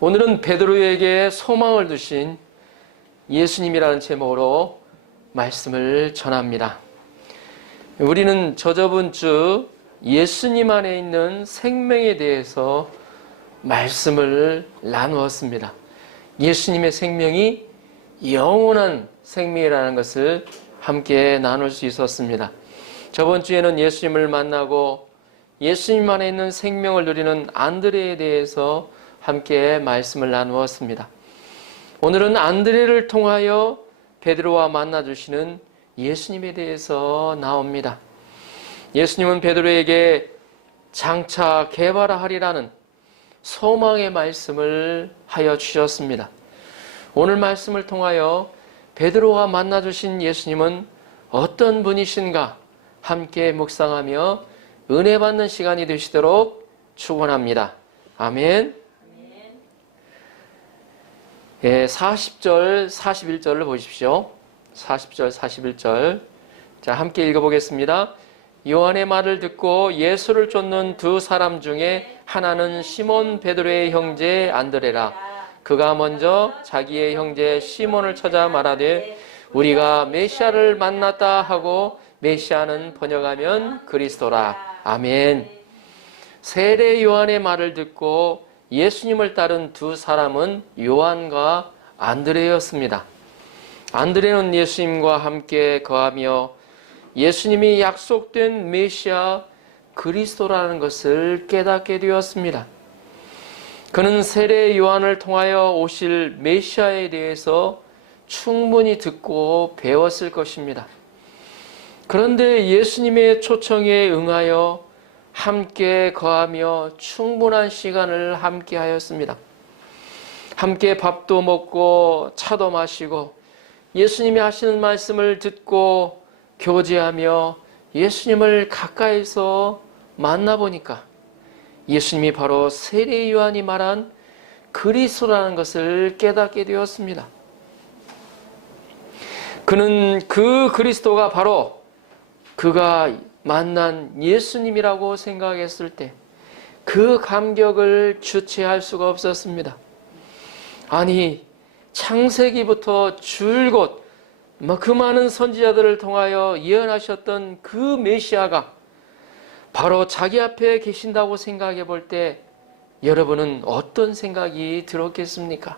오늘은 베드로에게 소망을 주신 예수님이라는 제목으로 말씀을 전합니다. 우리는 저번 주 예수님 안에 있는 생명에 대해서 말씀을 나누었습니다. 예수님의 생명이 영원한 생명이라는 것을 함께 나눌 수 있었습니다. 저번 주에는 예수님을 만나고 예수님 안에 있는 생명을 누리는 안드레에 대해서 함께 말씀을 나누었습니다. 오늘은 안드레를 통하여 베드로와 만나주시는 예수님에 대해서 나옵니다. 예수님은 베드로에게 장차 개발하리라는 소망의 말씀을 하여 주셨습니다. 오늘 말씀을 통하여 베드로와 만나주신 예수님은 어떤 분이신가 함께 묵상하며 은혜 받는 시간이 되시도록 축원합니다. 아멘. 40절, 41절을 보십시오. 40절, 41절. 자, 함께 읽어보겠습니다. 요한의 말을 듣고 예수를 쫓는 두 사람 중에 하나는 시몬 베드로의 형제 안드레라. 그가 먼저 자기의 형제 시몬을 찾아 말하되 우리가 메시아를 만났다 하고, 메시아는 번역하면 그리스도라. 아멘. 세례 요한의 말을 듣고 예수님을 따른 두 사람은 요한과 안드레였습니다. 안드레는 예수님과 함께 거하며 예수님이 약속된 메시아 그리스도라는 것을 깨닫게 되었습니다. 그는 세례 요한을 통하여 오실 메시아에 대해서 충분히 듣고 배웠을 것입니다. 그런데 예수님의 초청에 응하여 함께 거하며 충분한 시간을 함께 하였습니다. 함께 밥도 먹고 차도 마시고 예수님이 하시는 말씀을 듣고 교제하며 예수님을 가까이서 만나보니까 예수님이 바로 세례 요한이 말한 그리스도라는 것을 깨닫게 되었습니다. 그는 그 그리스도가 바로 그가 만난 예수님이라고 생각했을 때 그 감격을 주체할 수가 없었습니다. 아니, 창세기부터 줄곧 그 많은 선지자들을 통하여 예언하셨던 그 메시아가 바로 자기 앞에 계신다고 생각해 볼 때 여러분은 어떤 생각이 들었겠습니까?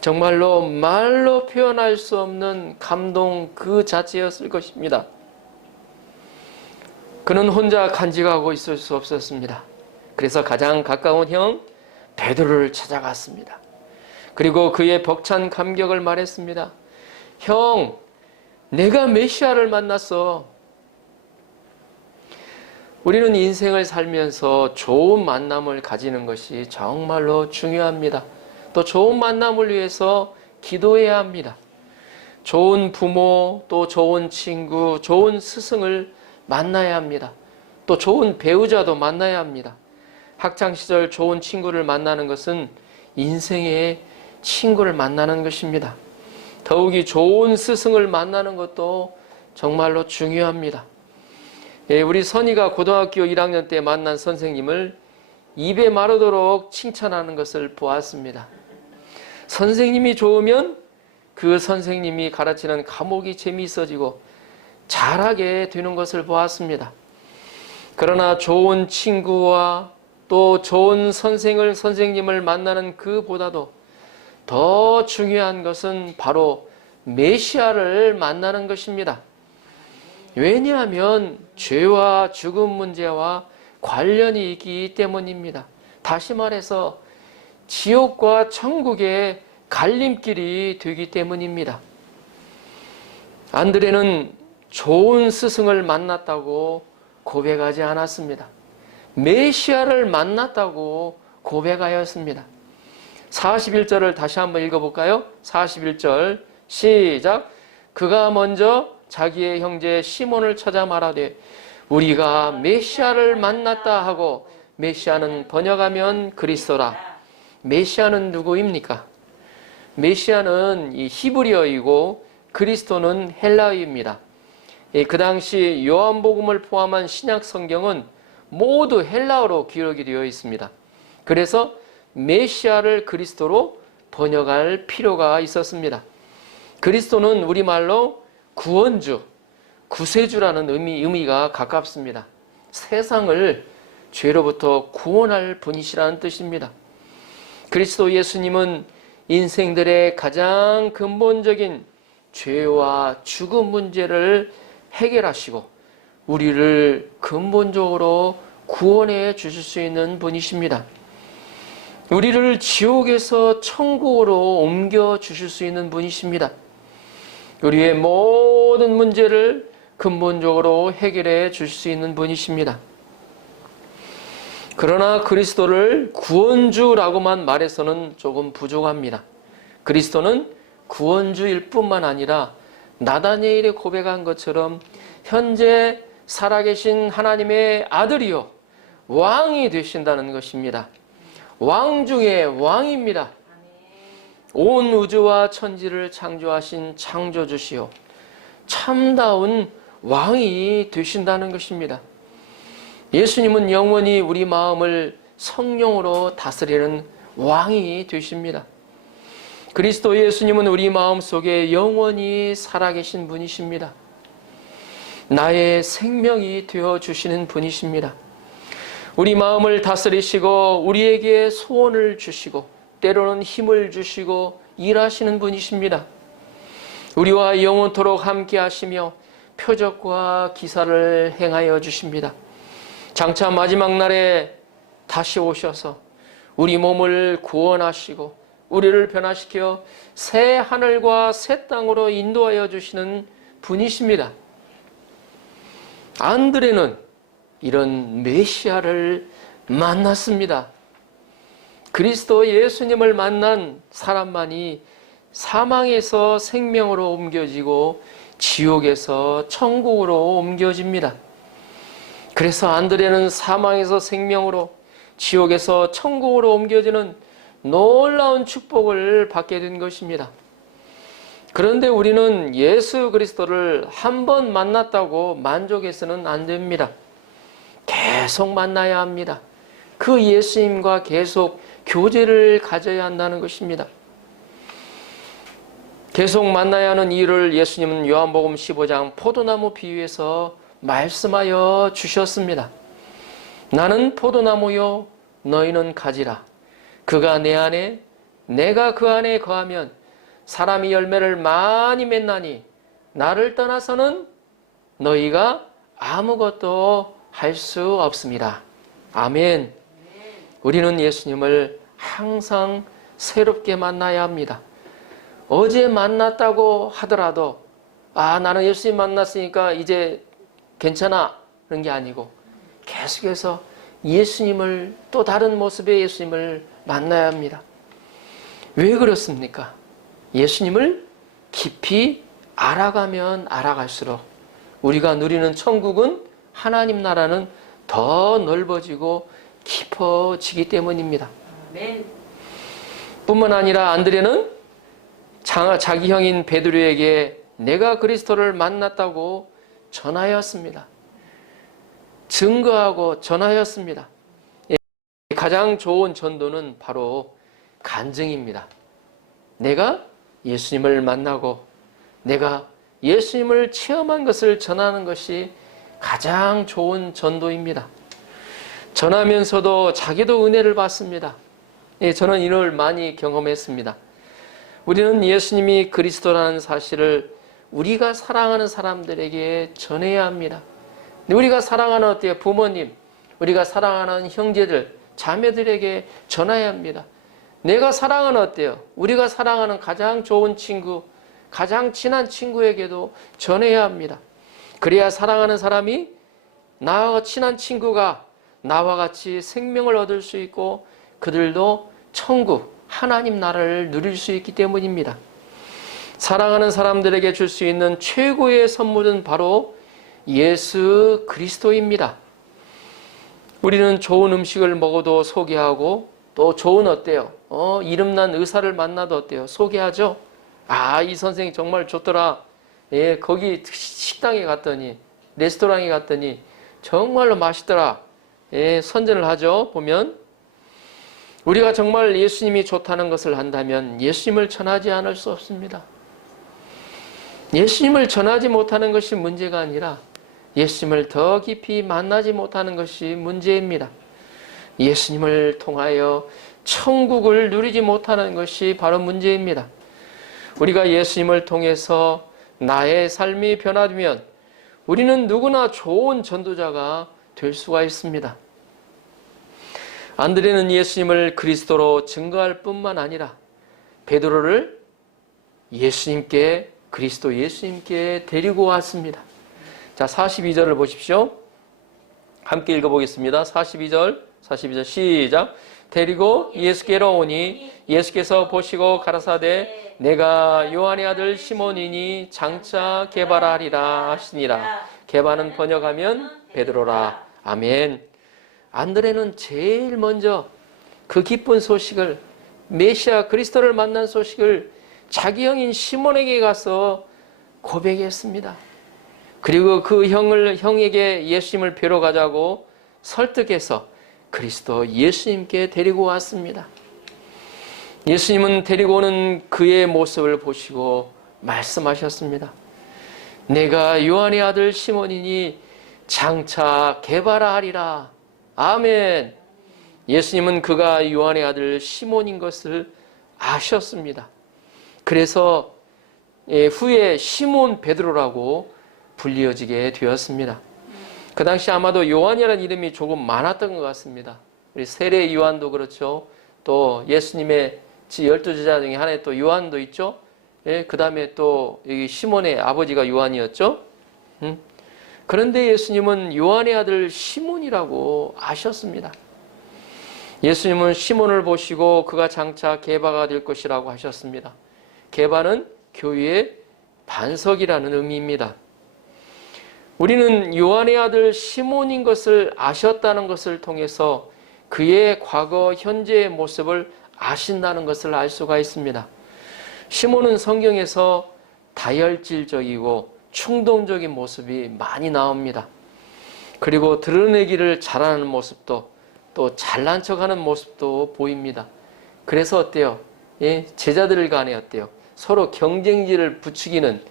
정말로 말로 표현할 수 없는 감동 그 자체였을 것입니다. 그는 혼자 간직하고 있을 수 없었습니다. 그래서 가장 가까운 형 베드로를 찾아갔습니다. 그리고 그의 벅찬 감격을 말했습니다. 형, 내가 메시아를 만났어. 우리는 인생을 살면서 좋은 만남을 가지는 것이 정말로 중요합니다. 또 좋은 만남을 위해서 기도해야 합니다. 좋은 부모, 또 좋은 친구, 좋은 스승을 만나야 합니다. 또 좋은 배우자도 만나야 합니다. 학창시절 좋은 친구를 만나는 것은 인생의 친구를 만나는 것입니다. 더욱이 좋은 스승을 만나는 것도 정말로 중요합니다. 우리 선이가 고등학교 1학년 때 만난 선생님을 입에 마르도록 칭찬하는 것을 보았습니다. 선생님이 좋으면 그 선생님이 가르치는 과목이 재미있어지고 잘하게 되는 것을 보았습니다. 그러나 좋은 친구와 또 좋은 선생님을 만나는 그보다도 더 중요한 것은 바로 메시아를 만나는 것입니다. 왜냐하면 죄와 죽음 문제와 관련이 있기 때문입니다. 다시 말해서 지옥과 천국의 갈림길이 되기 때문입니다. 안드레는 좋은 스승을 만났다고 고백하지 않았습니다. 메시아를 만났다고 고백하였습니다. 41절을 다시 한번 읽어볼까요? 41절 시작. 그가 먼저 자기의 형제 시몬을 찾아 말하되 우리가 메시아를 만났다 하고, 메시아는 번역하면 그리스도라. 메시아는 누구입니까? 메시아는 이 히브리어이고 그리스도는 헬라어입니다. 그 당시 요한복음을 포함한 신약 성경은 모두 헬라어로 기록이 되어 있습니다. 그래서 메시아를 그리스도로 번역할 필요가 있었습니다. 그리스도는 우리말로 구원주, 구세주라는 의미가 가깝습니다. 세상을 죄로부터 구원할 분이시라는 뜻입니다. 그리스도 예수님은 인생들의 가장 근본적인 죄와 죽음 문제를 해결하시고 우리를 근본적으로 구원해 주실 수 있는 분이십니다. 우리를 지옥에서 천국으로 옮겨 주실 수 있는 분이십니다. 우리의 모든 문제를 근본적으로 해결해 주실 수 있는 분이십니다. 그러나 그리스도를 구원주라고만 말해서는 조금 부족합니다. 그리스도는 구원주일 뿐만 아니라 나다니엘이 고백한 것처럼 현재 살아계신 하나님의 아들이요 왕이 되신다는 것입니다. 왕 중에 왕입니다. 온 우주와 천지를 창조하신 창조주시요 참다운 왕이 되신다는 것입니다. 예수님은 영원히 우리 마음을 성령으로 다스리는 왕이 되십니다. 그리스도 예수님은 우리 마음속에 영원히 살아계신 분이십니다. 나의 생명이 되어주시는 분이십니다. 우리 마음을 다스리시고 우리에게 소원을 주시고 때로는 힘을 주시고 일하시는 분이십니다. 우리와 영원토록 함께 하시며 표적과 기사를 행하여 주십니다. 장차 마지막 날에 다시 오셔서 우리 몸을 구원하시고 우리를 변화시켜 새 하늘과 새 땅으로 인도하여 주시는 분이십니다. 안드레는 이런 메시아를 만났습니다. 그리스도 예수님을 만난 사람만이 사망에서 생명으로 옮겨지고 지옥에서 천국으로 옮겨집니다. 그래서 안드레는 사망에서 생명으로 지옥에서 천국으로 옮겨지는 놀라운 축복을 받게 된 것입니다. 그런데 우리는 예수 그리스도를 한 번 만났다고 만족해서는 안 됩니다. 계속 만나야 합니다. 그 예수님과 계속 교제를 가져야 한다는 것입니다. 계속 만나야 하는 이유를 예수님은 요한복음 15장 포도나무 비유에서 말씀하여 주셨습니다. 나는 포도나무요 너희는 가지라. 그가 내 안에 내가 그 안에 거하면 사람이 열매를 많이 맺나니 나를 떠나서는 너희가 아무것도 할 수 없습니다. 아멘. 우리는 예수님을 항상 새롭게 만나야 합니다. 어제 만났다고 하더라도 나는 예수님 만났으니까 이제 괜찮아 그런 게 아니고 계속해서 예수님을 또 다른 모습의 예수님을 만나야 합니다. 왜 그렇습니까? 예수님을 깊이 알아가면 알아갈수록 우리가 누리는 천국은 하나님 나라는 더 넓어지고 깊어지기 때문입니다. 아멘. 뿐만 아니라 안드레는 자기 형인 베드로에게 내가 그리스도를 만났다고 전하였습니다. 증거하고 전하였습니다. 가장 좋은 전도는 바로 간증입니다. 내가 예수님을 만나고 내가 예수님을 체험한 것을 전하는 것이 가장 좋은 전도입니다. 전하면서도 자기도 은혜를 받습니다. 저는 이걸 많이 경험했습니다. 우리는 예수님이 그리스도라는 사실을 우리가 사랑하는 사람들에게 전해야 합니다. 우리가 사랑하는 어때요? 부모님, 우리가 사랑하는 형제들, 자매들에게 전해야 합니다. 내가 사랑하는 어때요? 우리가 사랑하는 가장 좋은 친구, 가장 친한 친구에게도 전해야 합니다. 그래야 사랑하는 사람이 나와 친한 친구가 나와 같이 생명을 얻을 수 있고 그들도 천국, 하나님 나라를 누릴 수 있기 때문입니다. 사랑하는 사람들에게 줄 수 있는 최고의 선물은 바로 예수 그리스도입니다. 우리는 좋은 음식을 먹어도 소개하고 또 좋은 어때요? 이름난 의사를 만나도 어때요? 소개하죠? 이 선생님 정말 좋더라. 거기 식당에 갔더니 레스토랑에 갔더니 정말로 맛있더라. 선전을 하죠. 보면 우리가 정말 예수님이 좋다는 것을 한다면 예수님을 전하지 않을 수 없습니다. 예수님을 전하지 못하는 것이 문제가 아니라 예수님을 더 깊이 만나지 못하는 것이 문제입니다. 예수님을 통하여 천국을 누리지 못하는 것이 바로 문제입니다. 우리가 예수님을 통해서 나의 삶이 변화되면 우리는 누구나 좋은 전도자가 될 수가 있습니다. 안드레는 예수님을 그리스도로 증거할 뿐만 아니라 베드로를 그리스도 예수님께 데리고 왔습니다. 자, 42절을 보십시오. 함께 읽어보겠습니다. 42절 시작. 데리고 예수께로 오니 예수께서 보시고 가라사대 내가 요한의 아들 시몬이니 장차 게바라리라 하시니라. 게바는 번역하면 베드로라. 아멘. 안드레는 제일 먼저 그 기쁜 소식을, 메시아 그리스도를 만난 소식을 자기 형인 시몬에게 가서 고백했습니다. 그리고 그 형에게 예수님을 뵈러 가자고 설득해서 그리스도 예수님께 데리고 왔습니다. 예수님은 데리고 오는 그의 모습을 보시고 말씀하셨습니다. 내가 요한의 아들 시몬이니 장차 게바라 하리라. 아멘. 예수님은 그가 요한의 아들 시몬인 것을 아셨습니다. 그래서 후에 시몬 베드로라고 불리어지게 되었습니다. 그 당시 아마도 요한이라는 이름이 조금 많았던 것 같습니다. 우리 세례 요한도 그렇죠. 또 예수님의 12제자 중에 하나의 또 요한도 있죠. 그 다음에 또 여기 시몬의 아버지가 요한이었죠. 그런데 예수님은 요한의 아들 시몬이라고 아셨습니다. 예수님은 시몬을 보시고 그가 장차 게바가 될 것이라고 하셨습니다. 게바는 교회의 반석이라는 의미입니다. 우리는 요한의 아들 시몬인 것을 아셨다는 것을 통해서 그의 과거, 현재의 모습을 아신다는 것을 알 수가 있습니다. 시몬은 성경에서 다혈질적이고 충동적인 모습이 많이 나옵니다. 그리고 드러내기를 잘하는 모습도, 또 잘난 척하는 모습도 보입니다. 그래서 어때요? 제자들 간에 어때요? 서로 경쟁지를 부추기는,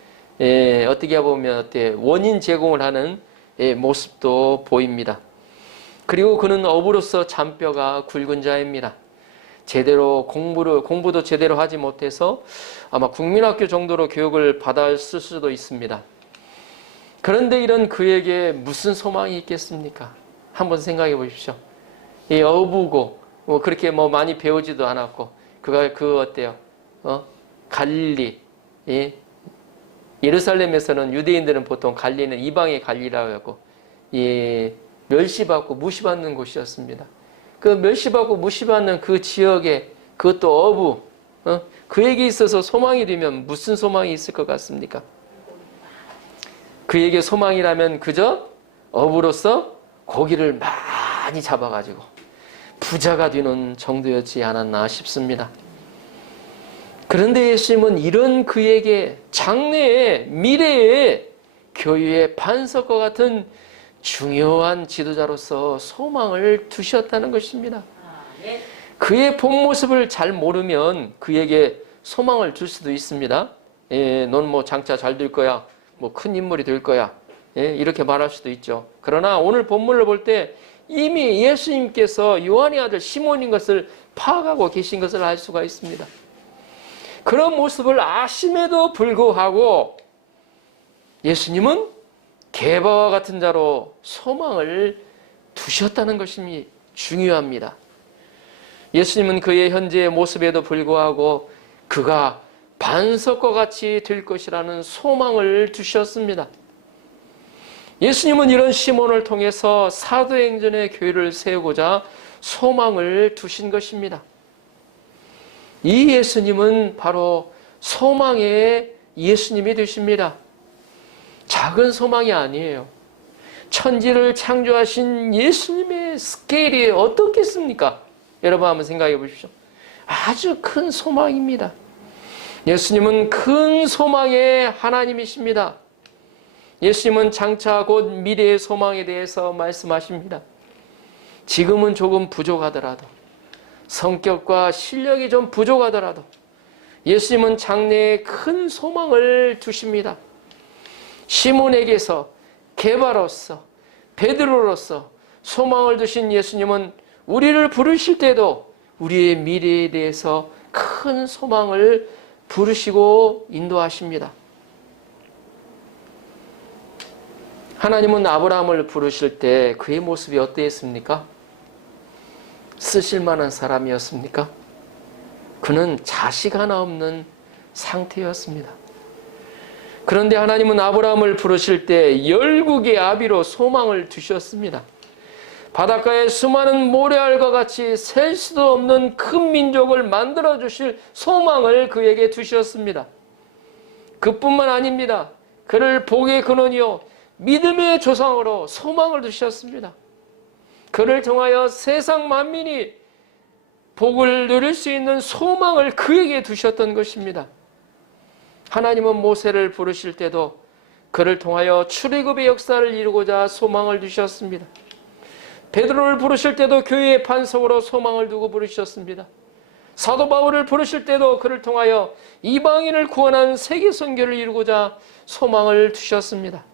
어떻게 보면 어때요? 원인 제공을 하는 모습도 보입니다. 그리고 그는 어부로서 잔뼈가 굵은 자입니다. 공부도 제대로 하지 못해서 아마 국민학교 정도로 교육을 받았을 수도 있습니다. 그런데 이런 그에게 무슨 소망이 있겠습니까? 한번 생각해 보십시오. 어부고 그렇게 많이 배우지도 않았고 그가 어때요? 갈릴리, 예루살렘에서는 유대인들은 보통 갈릴리는 이방의 갈릴리라고 하고 멸시받고 무시받는 곳이었습니다. 그 멸시받고 무시받는 그 지역에 그것도 어부, 그에게 있어서 소망이 되면 무슨 소망이 있을 것 같습니까? 그에게 소망이라면 그저 어부로서 고기를 많이 잡아가지고 부자가 되는 정도였지 않았나 싶습니다. 그런데 예수님은 이런 그에게 장래의 미래의 교회의 반석과 같은 중요한 지도자로서 소망을 두셨다는 것입니다. 그의 본 모습을 잘 모르면 그에게 소망을 줄 수도 있습니다. 넌 장차 잘 될 거야. 큰 인물이 될 거야. 이렇게 말할 수도 있죠. 그러나 오늘 본문을 볼 때 이미 예수님께서 요한의 아들 시몬인 것을 파악하고 계신 것을 알 수가 있습니다. 그런 모습을 아심에도 불구하고 예수님은 게바와 같은 자로 소망을 두셨다는 것이 중요합니다. 예수님은 그의 현재의 모습에도 불구하고 그가 반석과 같이 될 것이라는 소망을 두셨습니다. 예수님은 이런 시몬을 통해서 사도행전의 교회를 세우고자 소망을 두신 것입니다. 이 예수님은 바로 소망의 예수님이 되십니다. 작은 소망이 아니에요. 천지를 창조하신 예수님의 스케일이 어떻겠습니까? 여러분 한번 생각해 보십시오. 아주 큰 소망입니다. 예수님은 큰 소망의 하나님이십니다. 예수님은 장차 곧 미래의 소망에 대해서 말씀하십니다. 지금은 조금 부족하더라도 성격과 실력이 좀 부족하더라도 예수님은 장래에 큰 소망을 두십니다. 시몬에게서 게바로서 베드로로서 소망을 두신 예수님은 우리를 부르실 때도 우리의 미래에 대해서 큰 소망을 부르시고 인도하십니다. 하나님은 아브라함을 부르실 때 그의 모습이 어떠했습니까? 쓰실 만한 사람이었습니까? 그는 자식 하나 없는 상태였습니다. 그런데 하나님은 아브라함을 부르실 때 열국의 아비로 소망을 두셨습니다. 바닷가에 수많은 모래알과 같이 셀 수도 없는 큰 민족을 만들어 주실 소망을 그에게 두셨습니다. 그뿐만 아닙니다. 그를 복의 근원이요 믿음의 조상으로 소망을 두셨습니다. 그를 통하여 세상 만민이 복을 누릴 수 있는 소망을 그에게 두셨던 것입니다. 하나님은 모세를 부르실 때도 그를 통하여 출애굽의 역사를 이루고자 소망을 두셨습니다. 베드로를 부르실 때도 교회의 반석으로 소망을 두고 부르셨습니다. 사도 바울을 부르실 때도 그를 통하여 이방인을 구원한 세계 선교를 이루고자 소망을 두셨습니다.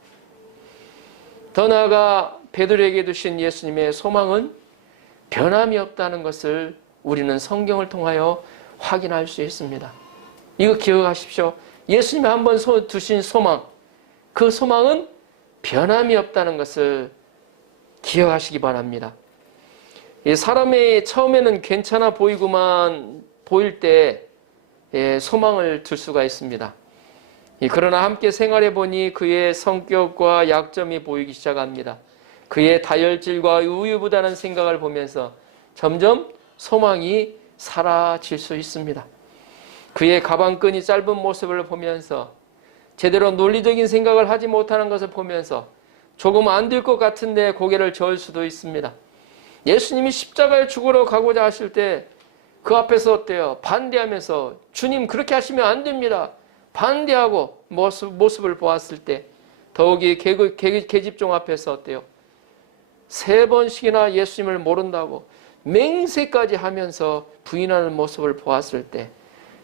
더 나아가 베드로에게 두신 예수님의 소망은 변함이 없다는 것을 우리는 성경을 통하여 확인할 수 있습니다. 이거 기억하십시오. 예수님이 한번 두신 소망, 그 소망은 변함이 없다는 것을 기억하시기 바랍니다. 사람이 처음에는 괜찮아 보일 때 소망을 둘 수가 있습니다. 그러나 함께 생활해 보니 그의 성격과 약점이 보이기 시작합니다. 그의 다혈질과 우유부단한 생각을 보면서 점점 소망이 사라질 수 있습니다. 그의 가방끈이 짧은 모습을 보면서 제대로 논리적인 생각을 하지 못하는 것을 보면서 조금 안 될 것 같은데 고개를 저을 수도 있습니다. 예수님이 십자가에 죽으러 가고자 하실 때 그 앞에서 어때요? 반대하면서 주님 그렇게 하시면 안 됩니다. 반대하고 모습을 보았을 때 더욱이 계집종 앞에서 어때요? 3번씩이나 예수님을 모른다고 맹세까지 하면서 부인하는 모습을 보았을 때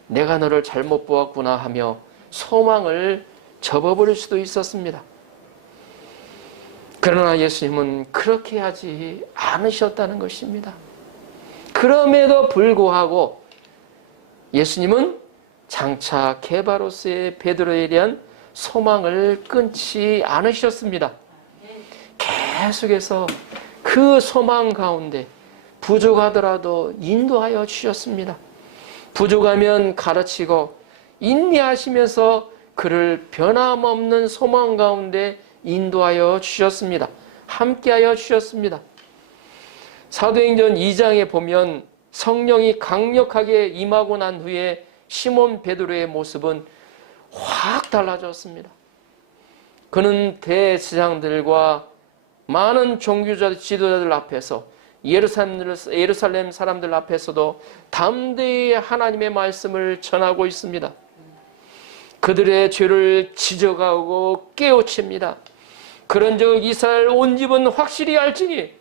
내가 너를 잘못 보았구나 하며 소망을 접어버릴 수도 있었습니다. 그러나 예수님은 그렇게 하지 않으셨다는 것입니다. 그럼에도 불구하고 예수님은 장차 게바로스의 베드로에 대한 소망을 끊지 않으셨습니다. 계속해서 그 소망 가운데 부족하더라도 인도하여 주셨습니다. 부족하면 가르치고 인내하시면서 그를 변함없는 소망 가운데 인도하여 주셨습니다. 함께하여 주셨습니다. 사도행전 2장에 보면 성령이 강력하게 임하고 난 후에 시몬 베드로의 모습은 확 달라졌습니다. 그는 대제사장들과 많은 종교 지도자들 앞에서 예루살렘 사람들 앞에서도 담대히 하나님의 말씀을 전하고 있습니다. 그들의 죄를 지적하고 깨우칩니다. 그런즉 이스라엘 온 집은 확실히 알지니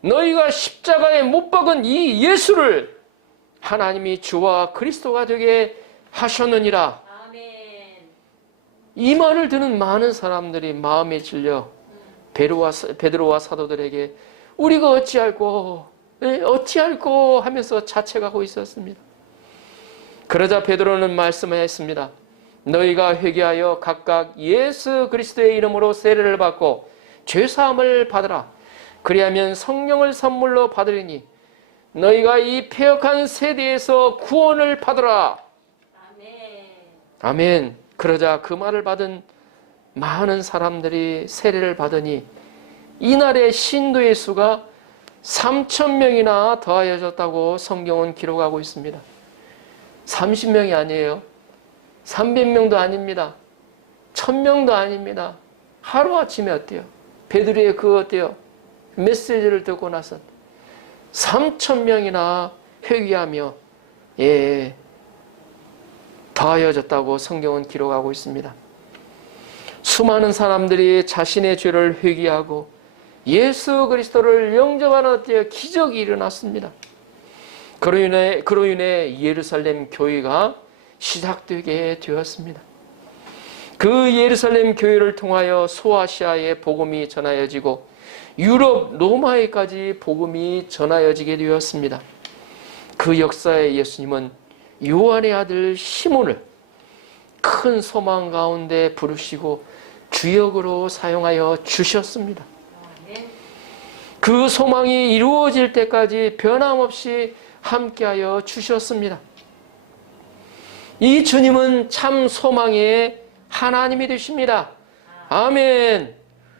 너희가 십자가에 못 박은 이 예수를 하나님이 주와 그리스도가 되게 하셨느니라. 아멘. 이 말을 듣는 많은 사람들이 마음에 질려 베드로와 사도들에게 우리가 어찌할꼬 하면서 자책하고 있었습니다. 그러자 베드로는 말씀하였습니다. 너희가 회개하여 각각 예수 그리스도의 이름으로 세례를 받고 죄사함을 받으라. 그리하면 성령을 선물로 받으리니 너희가 이 패역한 세대에서 구원을 받으라. 아멘. 아멘. 그러자 그 말을 받은 많은 사람들이 세례를 받으니 이날의 신도의 수가 3,000명이나 더하여졌다고 성경은 기록하고 있습니다. 30명이 아니에요. 300명도 아닙니다. 1,000명도 아닙니다. 하루아침에 어때요? 베드로의 그 어때요? 메시지를 듣고 나서 3,000명이나 회개하며 더하여졌다고 성경은 기록하고 있습니다. 수많은 사람들이 자신의 죄를 회개하고 예수 그리스도를 영접하는 어때요? 기적이 일어났습니다. 그로 인해 예루살렘 교회가 시작되게 되었습니다. 그 예루살렘 교회를 통하여 소아시아에 복음이 전하여지고 유럽 로마에까지 복음이 전하여지게 되었습니다. 그 역사에 예수님은 요한의 아들 시몬을 큰 소망 가운데 부르시고 주역으로 사용하여 주셨습니다. 그 소망이 이루어질 때까지 변함없이 함께하여 주셨습니다. 이 주님은 참 소망의 하나님이 되십니다. 아멘.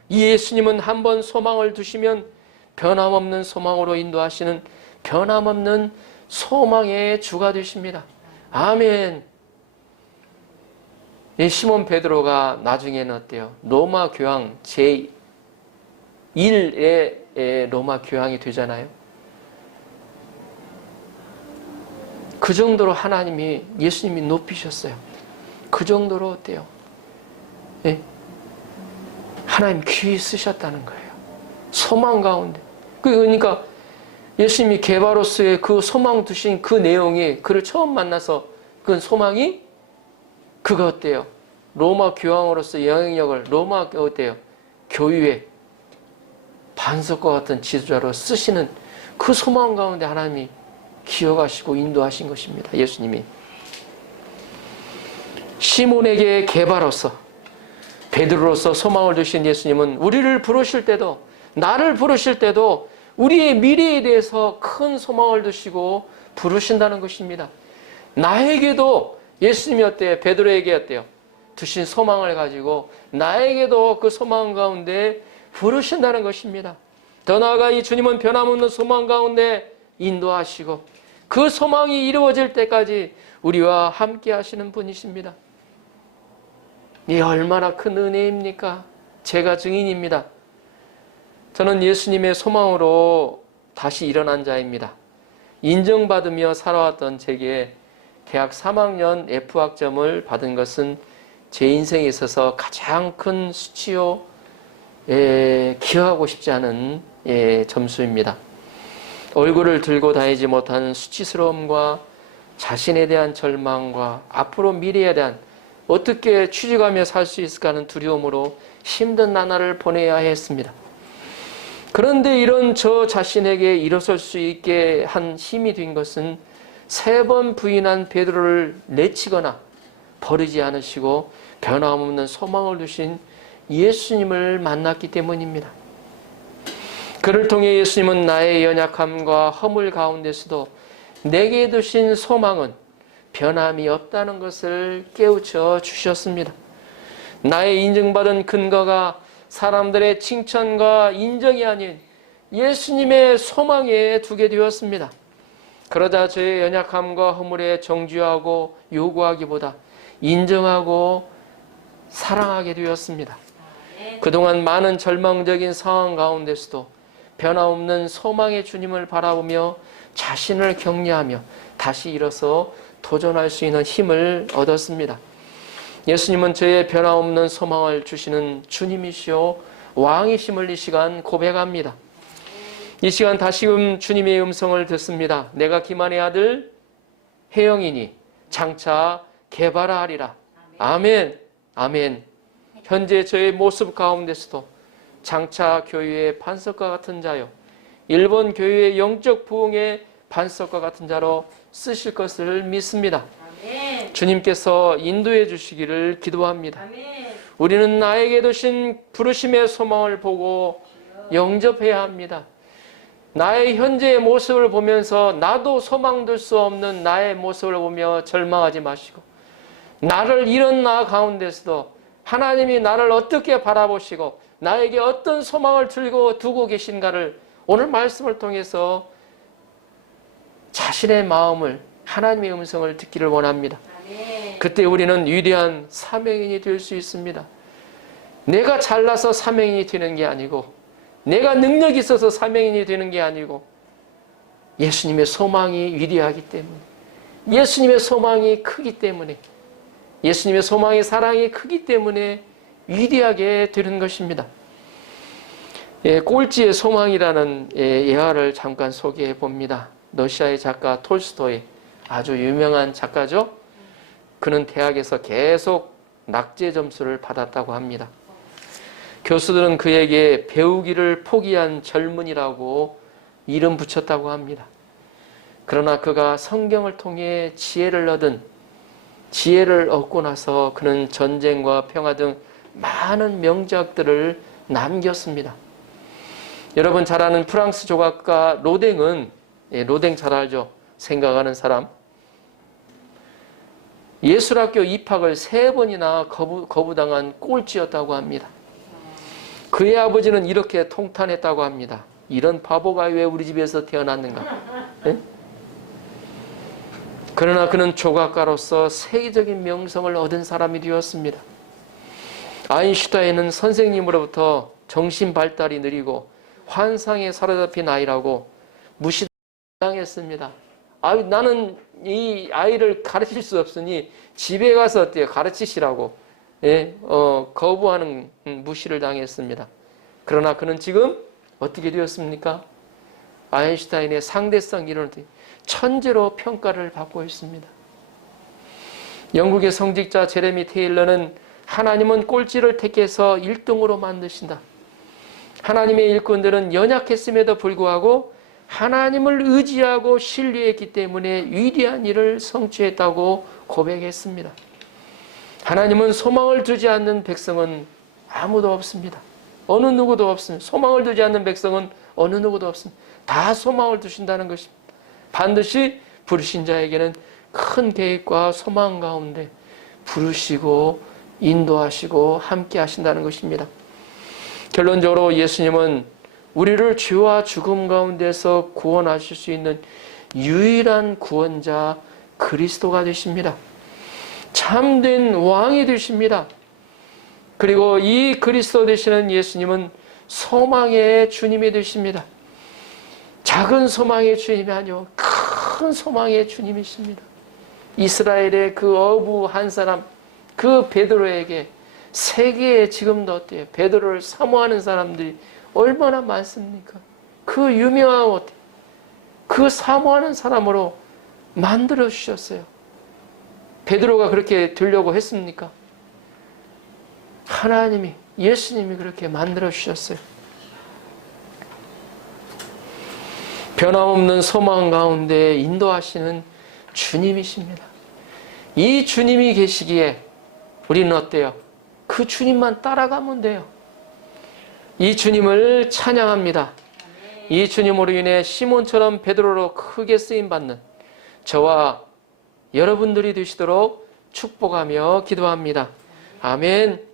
이 예수님은 한번 소망을 두시면 변함없는 소망으로 인도하시는 변함없는 소망의 주가 되십니다. 아멘. 이 시몬 베드로가 나중에는 어때요? 로마 교황 제1의 로마 교황이 되잖아요. 그 정도로 하나님이 예수님이 높이셨어요. 그 정도로 어때요? 예? 하나님 귀히 쓰셨다는 거예요. 소망 가운데. 그러니까 예수님이 게바로스의 그 소망 두신 그 내용이 그를 처음 만나서 그 소망이 그거 어때요? 로마 교황으로서 영향력을 로마 어때요? 교회의 반석과 같은 지도자로 쓰시는 그 소망 가운데 하나님이 기억하시고 인도하신 것입니다. 예수님이. 시몬에게 게바로서 베드로로서 소망을 주신 예수님은 우리를 부르실 때도 나를 부르실 때도 우리의 미래에 대해서 큰 소망을 두시고 부르신다는 것입니다. 나에게도 예수님이 어때요? 베드로에게 어때요? 두신 소망을 가지고 나에게도 그 소망 가운데 부르신다는 것입니다. 더 나아가 이 주님은 변함없는 소망 가운데 인도하시고 그 소망이 이루어질 때까지 우리와 함께 하시는 분이십니다. 이 얼마나 큰 은혜입니까? 제가 증인입니다. 저는 예수님의 소망으로 다시 일어난 자입니다. 인정받으며 살아왔던 제게 대학 3학년 F학점을 받은 것은 제 인생에 있어서 가장 큰 수치요, 기억하고 싶지 않은 점수입니다. 얼굴을 들고 다니지 못하는 수치스러움과 자신에 대한 절망과 앞으로 미래에 대한 어떻게 취직하며 살 수 있을까 하는 두려움으로 힘든 나날을 보내야 했습니다. 그런데 이런 저 자신에게 일어설 수 있게 한 힘이 된 것은 3번 부인한 베드로를 내치거나 버리지 않으시고 변함없는 소망을 두신 예수님을 만났기 때문입니다. 그를 통해 예수님은 나의 연약함과 허물 가운데서도 내게 두신 소망은 변함이 없다는 것을 깨우쳐 주셨습니다. 나의 인정받은 근거가 사람들의 칭찬과 인정이 아닌 예수님의 소망에 두게 되었습니다. 그러자 저의 연약함과 허물에 정죄하고 요구하기보다 인정하고 사랑하게 되었습니다. 그동안 많은 절망적인 상황 가운데서도 변함없는 소망의 주님을 바라보며 자신을 격려하며 다시 일어서 도전할 수 있는 힘을 얻었습니다. 예수님은 저의 변함없는 소망을 주시는 주님이시오 왕이심을 이 시간 고백합니다. 이 시간 다시금 주님의 음성을 듣습니다. 내가 기만의 아들 혜영이니 장차 개발하리라. 아멘. 아멘. 현재 저의 모습 가운데서도 장차 교회의 반석과 같은 자요, 일본 교회의 영적 부흥의 반석과 같은 자로 쓰실 것을 믿습니다. 아멘. 주님께서 인도해 주시기를 기도합니다. 아멘. 우리는 나에게 두신 부르심의 소망을 보고 영접해야 합니다. 나의 현재의 모습을 보면서 나도 소망 둘 수 없는 나의 모습을 보며 절망하지 마시고, 나를 잃은 나 가운데서도 하나님이 나를 어떻게 바라보시고 나에게 어떤 소망을 두고 계신가를 오늘 말씀을 통해서 자신의 마음을, 하나님의 음성을 듣기를 원합니다. 아멘. 그때 우리는 위대한 사명인이 될 수 있습니다. 내가 잘나서 사명인이 되는 게 아니고, 내가 능력이 있어서 사명인이 되는 게 아니고, 예수님의 소망이 위대하기 때문에, 예수님의 소망이 크기 때문에, 예수님의 소망의 사랑이 크기 때문에 위대하게 되는 것입니다. 꼴찌의 소망이라는 예화를 잠깐 소개해 봅니다. 러시아의 작가 톨스토이, 아주 유명한 작가죠. 그는 대학에서 계속 낙제 점수를 받았다고 합니다. 교수들은 그에게 배우기를 포기한 젊은이라고 이름 붙였다고 합니다. 그러나 그가 성경을 통해 지혜를 얻고 나서 그는 전쟁과 평화 등 많은 명작들을 남겼습니다. 여러분 잘 아는 프랑스 조각가 로댕은, 로댕 잘 알죠? 생각하는 사람. 예술학교 입학을 3번이나 거부당한 꼴찌였다고 합니다. 그의 아버지는 이렇게 통탄했다고 합니다. 이런 바보가 왜 우리 집에서 태어났는가? 네? 그러나 그는 조각가로서 세계적인 명성을 얻은 사람이 되었습니다. 아인슈타인은 선생님으로부터 정신 발달이 느리고 환상에 사로잡힌 아이라고 무시당했습니다. 나는 이 아이를 가르칠 수 없으니 집에 가서 어때요? 가르치시라고 거부하는 무시를 당했습니다. 그러나 그는 지금 어떻게 되었습니까? 아인슈타인의 상대성 이론을 천재로 평가를 받고 있습니다. 영국의 성직자 제레미 테일러는 하나님은 꼴찌를 택해서 1등으로 만드신다. 하나님의 일꾼들은 연약했음에도 불구하고 하나님을 의지하고 신뢰했기 때문에 위대한 일을 성취했다고 고백했습니다. 하나님은 소망을 두지 않는 백성은 아무도 없습니다. 어느 누구도 없습니다. 소망을 두지 않는 백성은 어느 누구도 없습니다. 다 소망을 두신다는 것입니다. 반드시 부르신 자에게는 큰 계획과 소망 가운데 부르시고 인도하시고 함께 하신다는 것입니다. 결론적으로 예수님은 우리를 죄와 죽음 가운데서 구원하실 수 있는 유일한 구원자 그리스도가 되십니다. 참된 왕이 되십니다. 그리고 이 그리스도 되시는 예수님은 소망의 주님이 되십니다. 작은 소망의 주님이 아니요 큰 소망의 주님이십니다. 이스라엘의 그 어부 한 사람, 그 베드로에게 세계에 지금도 어때요? 베드로를 사모하는 사람들이 얼마나 많습니까? 그 유명한 그 사모하는 사람으로 만들어 주셨어요. 베드로가 그렇게 되려고 했습니까? 하나님이, 예수님이 그렇게 만들어 주셨어요. 변함없는 소망 가운데 인도하시는 주님이십니다. 이 주님이 계시기에 우리는 어때요? 그 주님만 따라가면 돼요. 이 주님을 찬양합니다. 이 주님으로 인해 시몬처럼 베드로로 크게 쓰임받는 저와 여러분들이 되시도록 축복하며 기도합니다. 아멘.